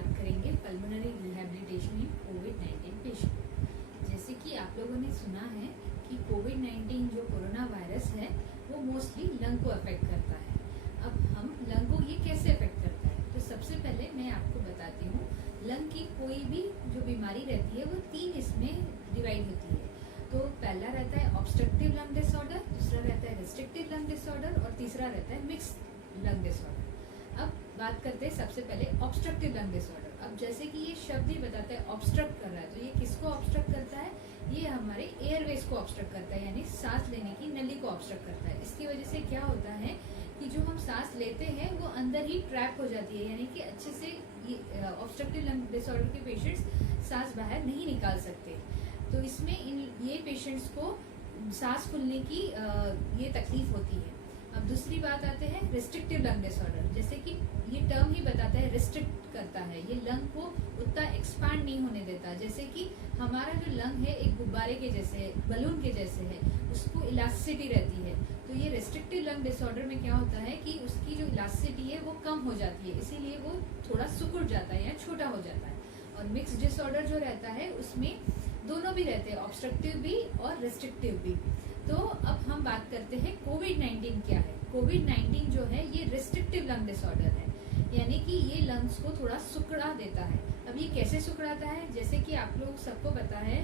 बात करेंगे pulmonary rehabilitation इन कोविड-19 patient. जैसे कि आप लोगों ने सुना है कि कोविड-19 जो कोरोना वायरस है वो मोस्टली लंग को अफेक्ट करता है। अब हम लंग को ये कैसे अफेक्ट करता है, तो सबसे पहले मैं आपको बताती हूँ लंग की कोई भी जो बीमारी रहती है वो 3 इसमें डिवाइड होती है। तो पहला रहता है ऑब्स्ट्रक्टिव लंग डिसऑर्डर, दूसरा रहता है रेस्ट्रिक्टिव लंग डिसऑर्डर और तीसरा रहता है मिक्स्ड लंग डिसऑर्डर। अब बात करते हैं सबसे पहले ऑब्स्ट्रक्टिव लंग डिसऑर्डर। अब जैसे कि ये शब्द ही बताता है ऑब्स्ट्रक्ट कर रहा है, तो ये किसको ऑब्स्ट्रक्ट करता है? ये हमारे एयरवेज को ऑब्स्ट्रक्ट करता है, यानी सांस लेने की नली को ऑब्स्ट्रक्ट करता है। इसकी वजह से क्या होता है कि जो हम सांस लेते हैं वो अंदर ही ट्रैप हो जाती है, यानी कि अच्छे से ऑब्स्ट्रक्टिव लंग डिसऑर्डर के पेशेंट्स सांस बाहर नहीं निकाल सकते। तो इसमें ये पेशेंट्स को सांस फूलने की ये तकलीफ होती है। अब दूसरी बात आते हैं रेस्ट्रिक्टिव लंग डिसऑर्डर। जैसे कि ये टर्म ही बताता है रिस्ट्रिक्ट करता है, ये लंग को उतना एक्सपांड नहीं होने देता। जैसे कि हमारा जो लंग है एक गुब्बारे के जैसे, बलून के जैसे है, उसको इलास्टिसिटी रहती है। तो ये रेस्ट्रिक्टिव लंग डिसऑर्डर में क्या होता है कि उसकी जो इलास्टिसिटी है वो कम हो जाती है, इसीलिए वो थोड़ा सिकुड़ जाता है या छोटा हो जाता है। और मिक्स डिसऑर्डर जो रहता है उसमें दोनों भी रहते हैं, ऑब्स्ट्रक्टिव भी और रेस्ट्रिक्टिव भी। तो अब हम बात करते हैं कोविड-19 क्या है। कोविड-19 जो है ये रेस्ट्रिक्टिव लंग डिसऑर्डर है, यानी कि ये लंग्स को थोड़ा सुकड़ा देता है। अब ये कैसे सुकड़ाता है? जैसे कि आप लोग सबको पता है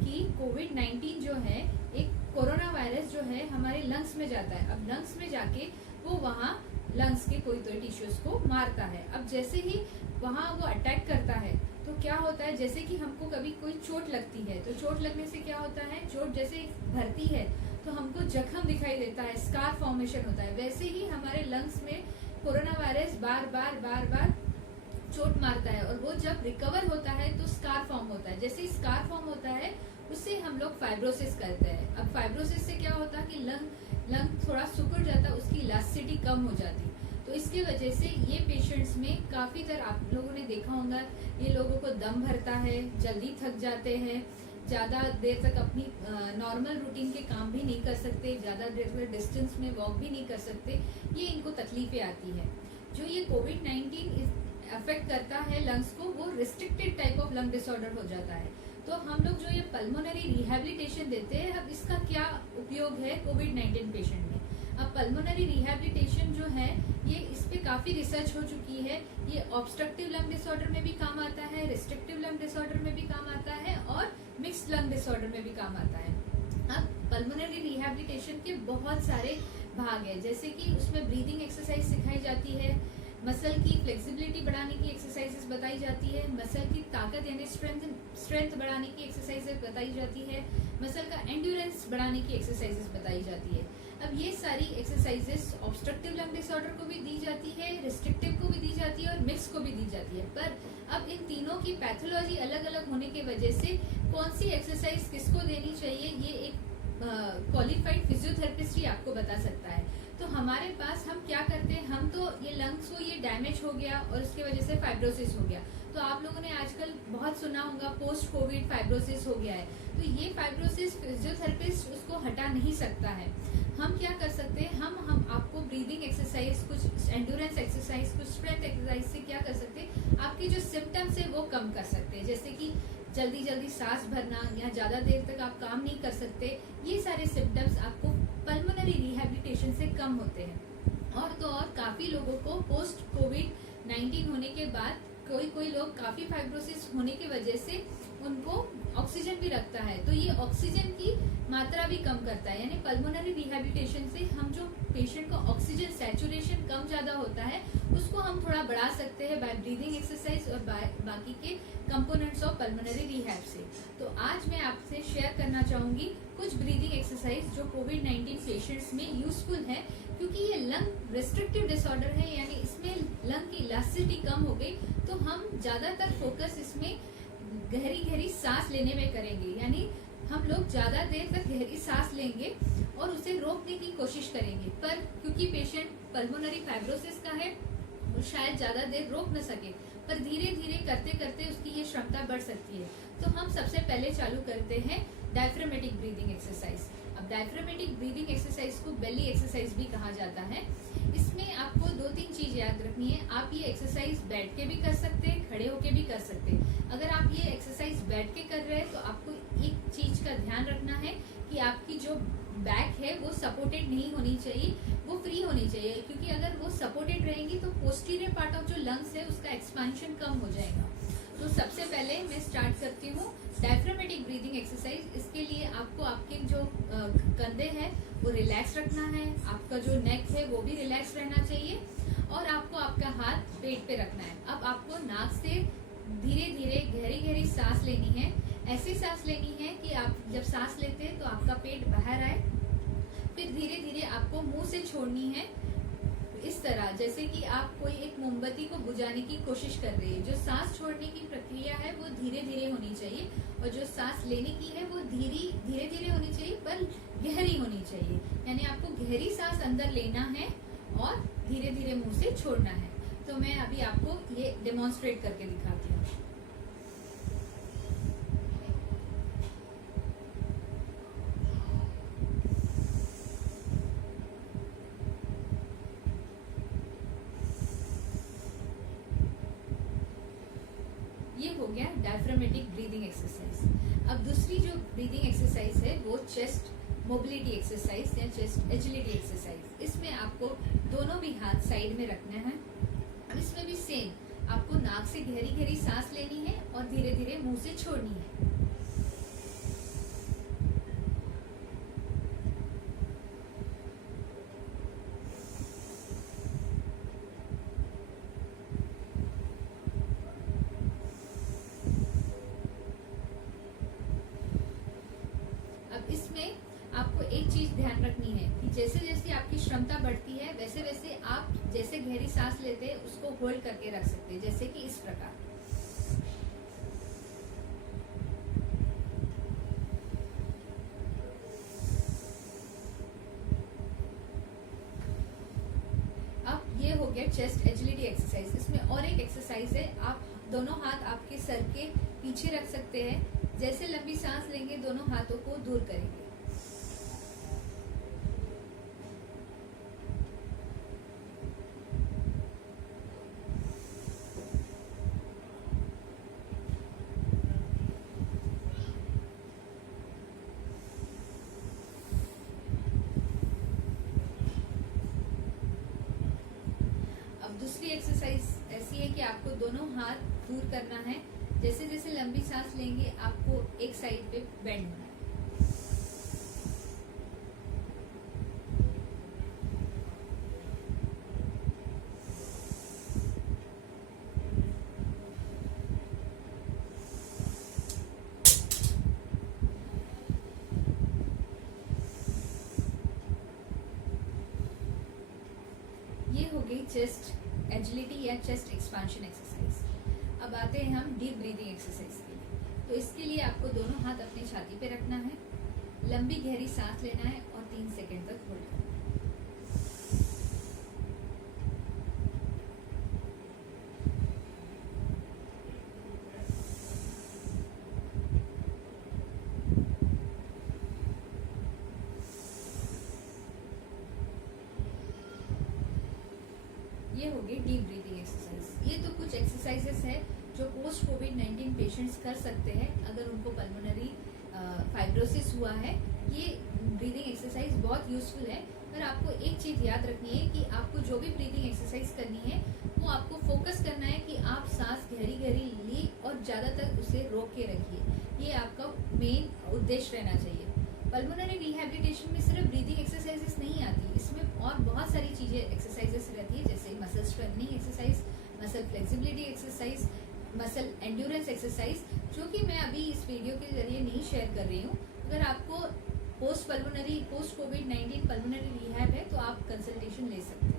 कि कोविड-19 जो है एक कोरोना वायरस जो है हमारे लंग्स में जाता है। अब लंग्स में जाके वो वहाँ लंग्स के कोई टिश्यूज को मारता है। अब जैसे ही वहाँ वो अटैक करता है तो क्या होता है, जैसे कि हमको कभी कोई चोट लगती है तो चोट लगने से क्या होता है, चोट जैसे भरती है तो हमको जख्म दिखाई देता है, स्कार फॉर्मेशन होता है। वैसे ही हमारे लंग्स में कोरोना वायरस बार बार चोट मारता है और वो जब रिकवर होता है तो स्कार फॉर्म होता है। जैसे ही स्कार फॉर्म होता है उससे हम लोग फाइब्रोसिस करते हैं। अब फाइब्रोसिस से क्या होता है कि लंग थोड़ा सिकुड़ जाता है, उसकी इलास्टिसिटी कम हो जाती है। तो इसकी वजह से ये पेशेंट्स में काफी तरह आप लोगों ने देखा होगा, ये लोगों को दम भरता है, जल्दी थक जाते हैं, ज्यादा देर तक अपनी नॉर्मल रूटीन के काम भी नहीं कर सकते, ज्यादा देर तक डिस्टेंस में वॉक भी नहीं कर सकते, ये इनको तकलीफें आती है। जो ये कोविड-19 अफेक्ट करता है लंग्स को, वो restricted type of lung disorder हो जाता है। तो हम लोग जो ये पल्मोनरी रिहैबिलिटेशन देते हैं, अब इसका क्या उपयोग है कोविड-19 पेशेंट में? अब पल्मोनरी रिहैबिलिटेशन जो है ये इस पे काफी रिसर्च हो चुकी है। ये ऑब्स्ट्रक्टिव लंग डिसऑर्डर में भी काम आता है, रेस्ट्रिक्टिव लंग डिसऑर्डर में भी काम आता है और मिक्स्ड लंग डिसऑर्डर में भी काम आता है। अब पल्मोनरी रिहैबिलिटेशन के बहुत सारे भाग है, जैसे कि उसमें ब्रीदिंग एक्सरसाइज सिखाई जाती है, मसल की फ्लेक्सिबिलिटी बढ़ाने की एक्सरसाइजेस बताई जाती है, मसल की ताकत यानी स्ट्रेंथ बढ़ाने की एक्सरसाइजेस बताई जाती है, मसल का एंड्योरेंस बढ़ाने की एक्सरसाइजेस बताई जाती है। अब ये सारी एक्सरसाइजेस ऑब्स्ट्रक्टिव लंग डिसऑर्डर को भी दी जाती है, रिस्ट्रिक्टिव को भी दी जाती है और मिक्स को भी दी जाती है। पर अब इन तीनों की पैथोलॉजी अलग अलग होने की वजह से कौन सी एक्सरसाइज किसको देनी चाहिए ये एक क्वालिफाइड फिजियोथेरेपिस्ट ही आपको बता सकता है। तो हमारे पास हम क्या करते हैं, हम तो ये लंग्स को ये डैमेज हो गया और उसकी वजह से फाइब्रोसिस हो गया। तो आप लोगों ने आजकल बहुत सुना होगा पोस्ट कोविड फाइब्रोसिस हो गया है। तो ये फाइब्रोसिस फिजियोथेरेपिस्ट उसको हटा नहीं सकता है। हम क्या कर सकते हैं, हम आपको ब्रीदिंग एक्सरसाइज, कुछ एंड्योरेंस एक्सरसाइज, कुछ स्ट्रेंथ एक्सरसाइज से क्या कर सकते हैं, आपके जो सिम्टम्स है वो कम कर सकते हैं। जैसे कि जल्दी सांस भरना या ज्यादा देर तक आप काम नहीं कर सकते, ये सारे सिम्टम्स आपको पल्मोनरी रिहैबिलिटेशन से कम होते हैं। और तो और काफी लोगों को पोस्ट कोविड-19 होने के बाद कोई लोग काफी फाइब्रोसिस होने की वजह से उनको ऑक्सीजन भी रखता है, तो ये ऑक्सीजन की मात्रा भी कम करता है। यानी पल्मोनरी रिहैबिलिटेशन से हम जो पेशेंट को ऑक्सीजन सैचुरेशन कम ज्यादा होता है उसको हम थोड़ा बढ़ा सकते हैं बाय ब्रीदिंग एक्सरसाइज और बाकी के कंपोनेंट्स ऑफ पल्मोनरी रिहैब से। तो आज मैं आपसे शेयर करना चाहूंगी कुछ ब्रीदिंग एक्सरसाइज जो कोविड-19 पेशेंट्स में यूजफुल है, क्योंकि ये लंग रेस्ट्रिक्टिव डिसऑर्डर है, यानी इसमें लंग की इलास्टिसिटी कम हो गई, तो हम ज्यादातर फोकस इसमें गहरी सांस लेने में करेंगे। यानी हम लोग ज्यादा देर तक गहरी सांस लेंगे और उसे रोकने की कोशिश करेंगे, पर क्योंकि पेशेंट पल्मोनरी फाइब्रोसिस का है वो शायद ज्यादा देर रोक न सके, पर धीरे धीरे करते करते उसकी ये क्षमता बढ़ सकती है। तो हम सबसे पहले चालू करते हैं डायफ्रामेटिक ब्रीदिंग एक्सरसाइज। अब डायफ्रामेटिक ब्रीदिंग एक्सरसाइज को बेली एक्सरसाइज भी कहा जाता है। इसमें आपको 2-3 चीज याद रखनी है। आप ये एक्सरसाइज बैठ के भी कर सकते हैं, खड़े होके भी कर सकते हैं। अगर आप ये एक्सरसाइज बैठ के कर रहे हैं तो आपको एक चीज का ध्यान रखना है कि आपकी जो बैक है वो सपोर्टेड नहीं होनी चाहिए, वो फ्री होनी चाहिए, क्योंकि अगर वो सपोर्टेड रहेंगी तो पोस्टीरियर पार्ट ऑफ जो लंग्स है उसका एक्सपेंशन कम हो जाएगा। तो सबसे पहले मैं स्टार्ट करती हूँ डायफ्रामेटिक ब्रीदिंग एक्सरसाइज। इसके लिए आपको आपके जो कंधे हैं वो रिलैक्स रखना है, आपका जो नेक है वो भी रिलैक्स रहना चाहिए, और आपको आपका हाथ पेट पे रखना है। अब आपको नाक से धीरे धीरे गहरी गहरी सांस लेनी है। ऐसी सांस लेनी है कि आप जब सांस लेते हैं तो आपका पेट बाहर आए, फिर धीरे धीरे आपको मुंह से छोड़नी है, इस तरह जैसे कि आप कोई एक मोमबत्ती को बुझाने की कोशिश कर रहे हैं। जो सांस छोड़ने की प्रक्रिया है वो धीरे धीरे होनी चाहिए, और जो सांस लेने की है वो धीरे धीरे होनी चाहिए, पर गहरी होनी चाहिए। यानी आपको गहरी सांस अंदर लेना है और धीरे धीरे मुंह से छोड़ना है। तो मैं अभी आपको ये डेमोन्स्ट्रेट करके दिखाती हूँ। ये हो गया डायफ्रामेटिक ब्रीदिंग एक्सरसाइज। अब दूसरी जो ब्रीदिंग एक्सरसाइज है वो चेस्ट मोबिलिटी एक्सरसाइज या चेस्ट एजिलिटी एक्सरसाइज। इसमें आपको दोनों भी हाथ साइड में रखना है, और इसमें भी सेम आपको नाक से गहरी गहरी सांस लेनी है और धीरे धीरे मुंह से छोड़नी है। इसमें आपको एक चीज ध्यान रखनी है कि जैसे जैसे आपकी क्षमता बढ़ती है वैसे वैसे आप जैसे गहरी सांस लेते हैं उसको होल्ड करके रख सकते हैं, जैसे कि इस प्रकार। अब ये हो गया चेस्ट एजिलिटी एक्सरसाइज। इसमें और एक एक्सरसाइज है, आप दोनों हाथ आपके सर के पीछे रख सकते हैं। जैसे लंबी सांस लेंगे दोनों हाथों को दूर करेंगे। अब दूसरी एक्सरसाइज ऐसी है कि आपको दोनों हाथ दूर करना है। जैसे जैसे लंबी सांस लेंगे आपको एक साइड पे बेंड होना है। ये हो गई चेस्ट एजिलिटी या चेस्ट एक्सपेंशन एक्सरसाइज। अब आते हैं हम डीप ब्रीदिंग एक्सरसाइज के लिए। तो इसके लिए आपको दोनों हाथ अपनी छाती पे रखना है, लंबी गहरी सांस लेना है और 3 सेकंड तक होल्ड करना है। ये हो गई डीप ब्रीदिंग एक्सरसाइज। ये तो कुछ एक्सरसाइजेस है जो पोस्ट कोविड-19 पेशेंट्स कर सकते हैं अगर उनको पल्मोनरी फाइब्रोसिस हुआ है। ये ब्रीदिंग एक्सरसाइज बहुत यूजफुल है, पर आपको एक चीज याद रखनी है कि आपको जो भी ब्रीदिंग एक्सरसाइज करनी है वो आपको फोकस करना है कि आप सांस गहरी गहरी ली और ज्यादातर उसे रोक के रखिए। ये आपका मेन उद्देश्य रहना चाहिए। पल्मोनरी रिहैबिलिटेशन में सिर्फ ब्रीदिंग एक्सरसाइजेस नहीं आती, इसमें और बहुत सारी चीजें एक्सरसाइजेस रहती है, जैसे muscle strengthening exercise, muscle flexibility exercise, muscle endurance exercise, जो कि मैं अभी इस वीडियो के जरिए नहीं शेयर कर रही हूँ। अगर आपको पोस्ट कोविड-19 पल्मोनरी रिहैब है तो आप कंसल्टेशन ले सकते हैं।